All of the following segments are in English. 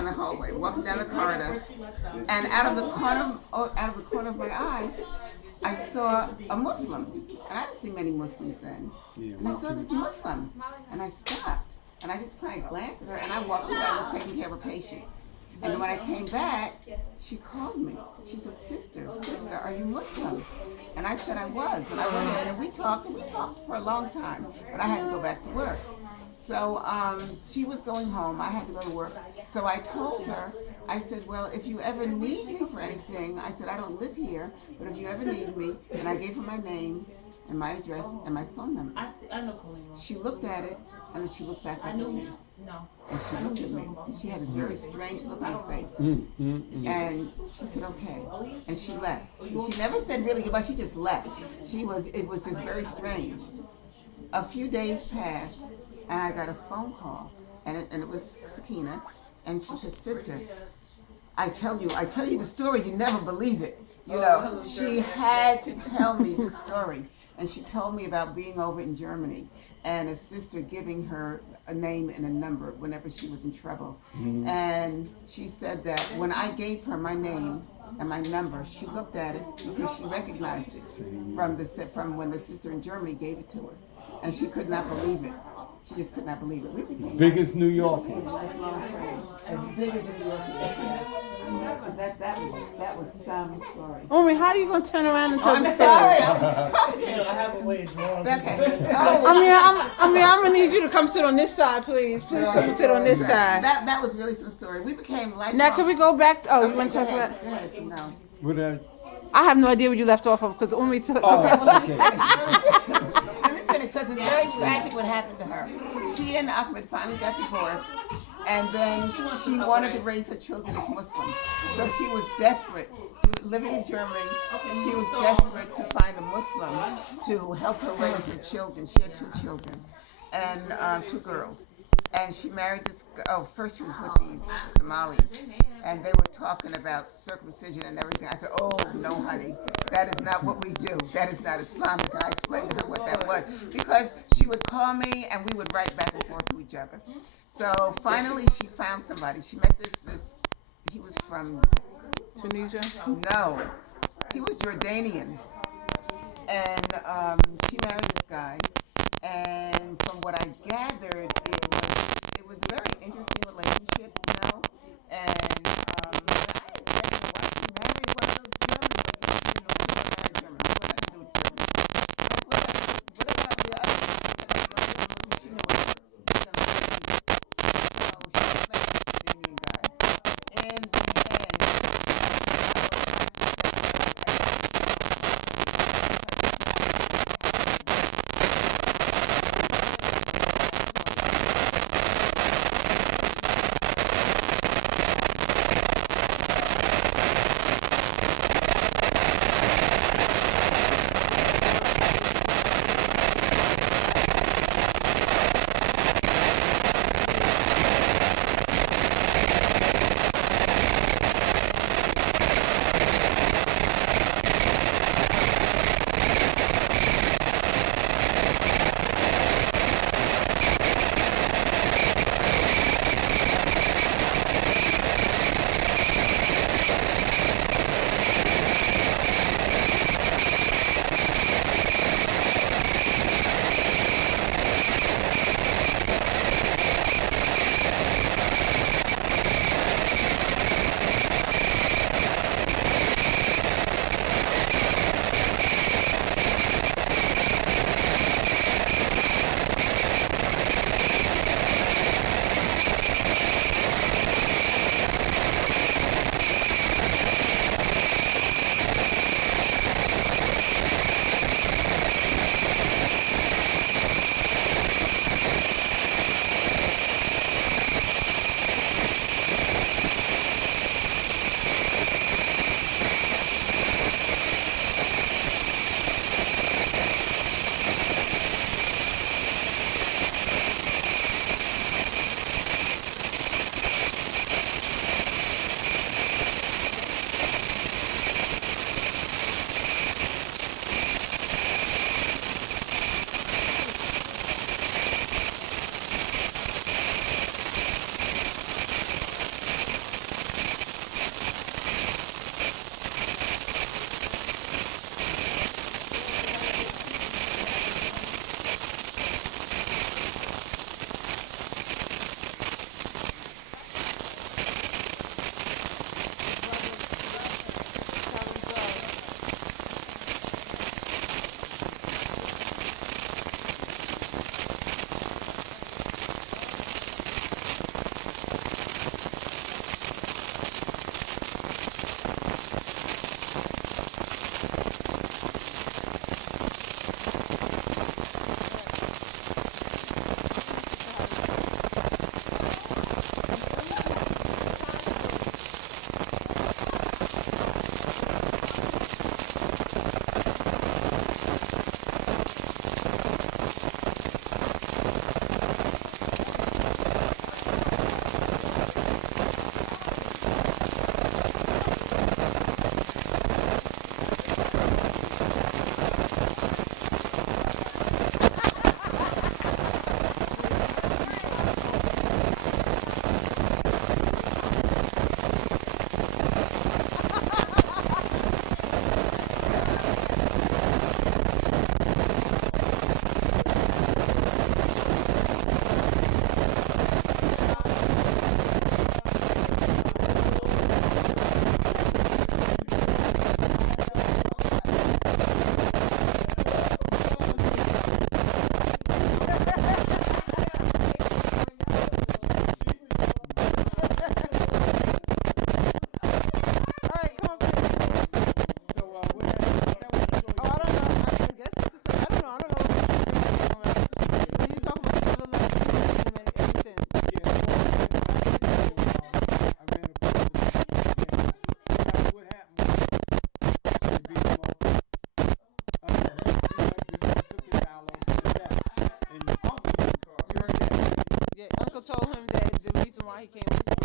down the hallway, walking down the corridor, and out of the corner of my eye, I saw a Muslim, and I didn't see many Muslims then. And I saw this Muslim, and I stopped, and I just kind of glanced at her, and I walked away. I was taking care of a patient. And then when I came back, she called me. She said, sister, are you Muslim? And I said I was. And I went in and we talked for a long time, but I had to go back to work. So she was going home. I had to go to work. So I told her, I said, well, if you ever need me for anything, I said, I don't live here, but if you ever need me, and I gave her my name and my address and my phone number. She looked at it, and then she looked back at me. And she looked at me. She had this very strange look on her face. And she said, okay. And she left. She never said really goodbye, she just left. It was just very strange. A few days passed, and I got a phone call, and it was Sakina, and she said, sister, I tell you the story, you never believe it. You know, she had to tell me the story. And she told me about being over in Germany and a sister giving her a name and a number whenever she was in trouble. And she said that when I gave her my name and my number, she looked at it because she recognized it from when the sister in Germany gave it to her. And she could not believe it. She just could not believe it. As big as New York is. As big as New York is. That was some story. Umi, how are you going to turn around and tell the I'm story? sorry. I have a way drawn. Okay. I'm gonna need you to come sit on this side, please. Please come sit on this side. That was really some story. We became lifelong. Now, can we go back? Oh, you want to Go talk ahead. about? Go ahead. No. With I have no idea where you left off of because Umi took. Let me finish because it's very tragic what happened to her. She and Ahmed finally got divorced, and then she wanted to raise her children as Muslim. So she was desperate. Living in Germany, she was desperate to find a Muslim to help her raise her children. She had 2 children and 2 girls. And she married this, first she was with these Somalis, and they were talking about circumcision and everything. I said, oh, no, honey, that is not what we do. That is not Islamic. And I explained to her what that was, because she would call me and we would write back and forth to each other. So finally she found somebody. She met this he was from Tunisia? No, he was Jordanian. And she married this guy. And from what I gathered, it was a very interesting relationship, you know. And I had said, why she married one of those Germans? You know, she married German. What had to do with Germany? What about the other? She knew what it was. So she met this Jordanian guy. In the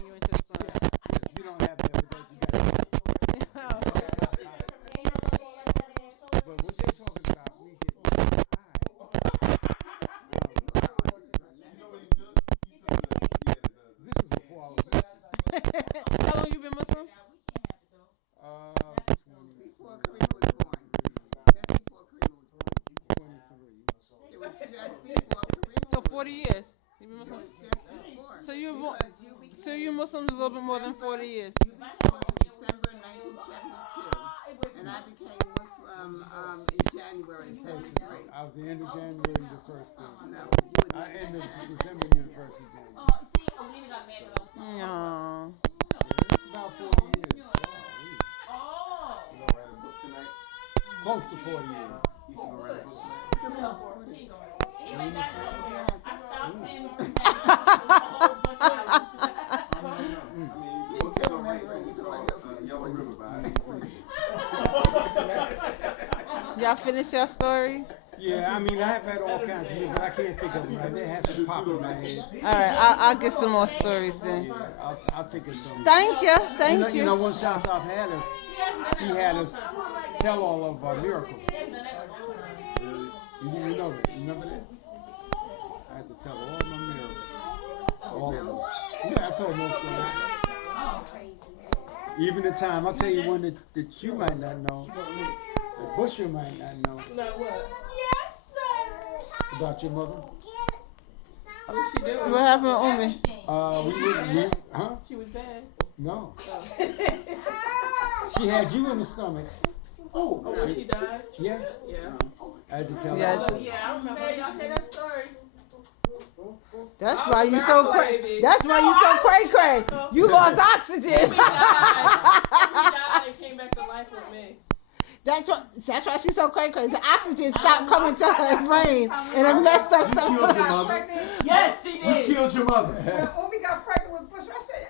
you into the sun. You don't have that with that. You got it. But what they're talking about, we get This is before I was Muslim. How long you been Muslim? Before Karima was born. Just before Karima was born. 23. It was just before Karima So was 40 years. You been Muslim? just before. So you Because you became so you Muslims a little bit more than 40 years. December 1972, and I became Muslim in January of 73. I was the end of January, the first thing. No, I ended December, you the first of January. No. It's about 40 years. Close to 40 years. Y'all finish your story? Yeah, I mean, I've had all kinds of music. I can't think of them right. They have to pop in my head. All right, I'll get some more stories then. I'll think of them. Thank you, thank You know, you. when South had us, he had us tell all of our miracles. You didn't know that. You remember that? I had to tell all my miracles. All of them. Yeah, I told most of them. Even the time, I'll tell you one that you might not know, that Busher might not know. No, what? About your mother. So what happened with Umi? Huh? She was bad. No. She had you in the stomach. Oh, when she died? Yeah. Yeah. I had to tell Yeah. that story. Yeah, I remember. Hey, y'all hear that story? That's why you so crazy. That's why you so cray. You lost oxygen. He died and came back to life with me. That's why she's so cray. The oxygen stopped coming to her brain and it messed up You killed your mother. Yes, she did. You killed your mother. When Umi got pregnant with Bush, I said,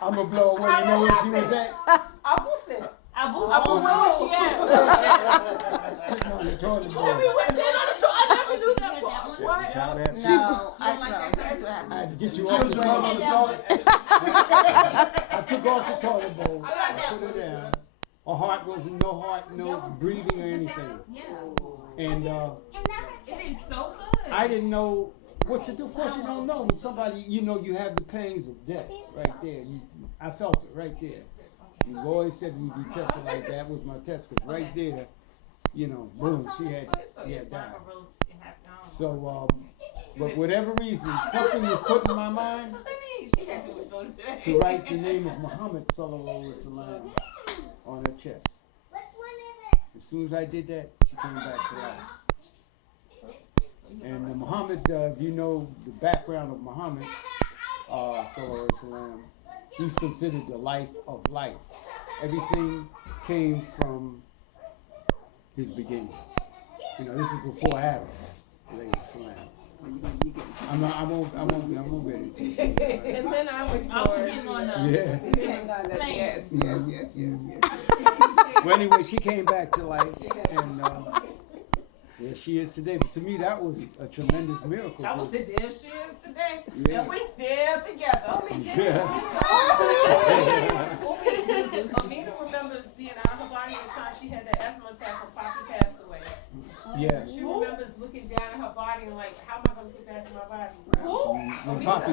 I'm gonna blow away. You know where she was at? Abu said, Abu, where was she at? Sitting on the toilet bowl. We were sitting on the toilet. I never knew that part. What? Child had No, I that's what I happened. had to get you You off killed the your mother on the toilet. toilet. I took off the toilet bowl. Put it down. Her heart wasn't no heart, no breathing or anything. And it is so good. I didn't know what to do. Of course, you don't know when somebody, you know, you have the pangs of death right there. I felt it right there. You always said we'd be tested like that. Was my test, because right there, you know, boom, she had died. So, but whatever reason, something was put in my mind to write the name of Muhammad sallallahu alaihi wasallam on her chest. As soon as I did that, she came back to life. And Muhammad, if you know the background of Muhammad, sallallahu alaihi wasallam, he's considered the life of life. Everything came from his beginning. You know, this is before Adam, alayhi salam. I won't get it. And then I was I was getting on the. Yeah. Hang on, yes. Well, anyway, she came back to life, and there she is today. But to me, that was a tremendous miracle. I was there she is today. Yeah. And we still together. Yeah. Amina remembers being out of her body at the time she had that asthma attack when Poppy passed away. Yeah. She remembers looking down at her body and like, how am I going to get back to my body? When Poppy,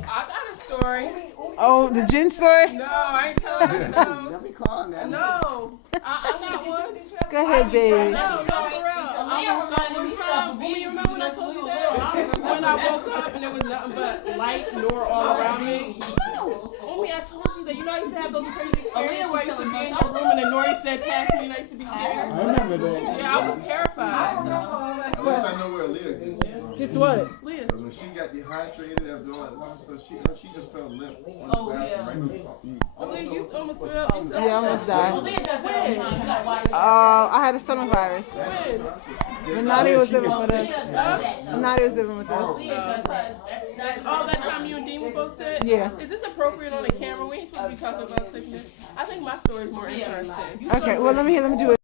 I got a story. Oh, the gin story? No, I ain't telling you Don't those. be calling that. No, I got one. Go ahead, baby. No, for real. I woke up one time. You remember when I told you that? When I woke up and there was nothing but light nor all around me. Only I told you that. You know, I used to have those crazy experiences where I used to be in your room and the Nori said tag me and I used to be scared. I remember that. Yeah, I was terrified. At least I know where Leah gets it from. It's what? Leah. Because when she got dehydrated after all that lava, so she just felt limp on the bathroom right before. Leah, you almost threw up. Yeah, I almost died. Leah does that all the time. You gotta watch it. I had a stomach virus. When Nadia was living with us. When Nadia was living with us. Oh, that time you and Dean were both sick? Yeah. Is this appropriate on the camera? We ain't supposed to be talking about sickness. I think my story is more interesting. Okay, well, let me do it.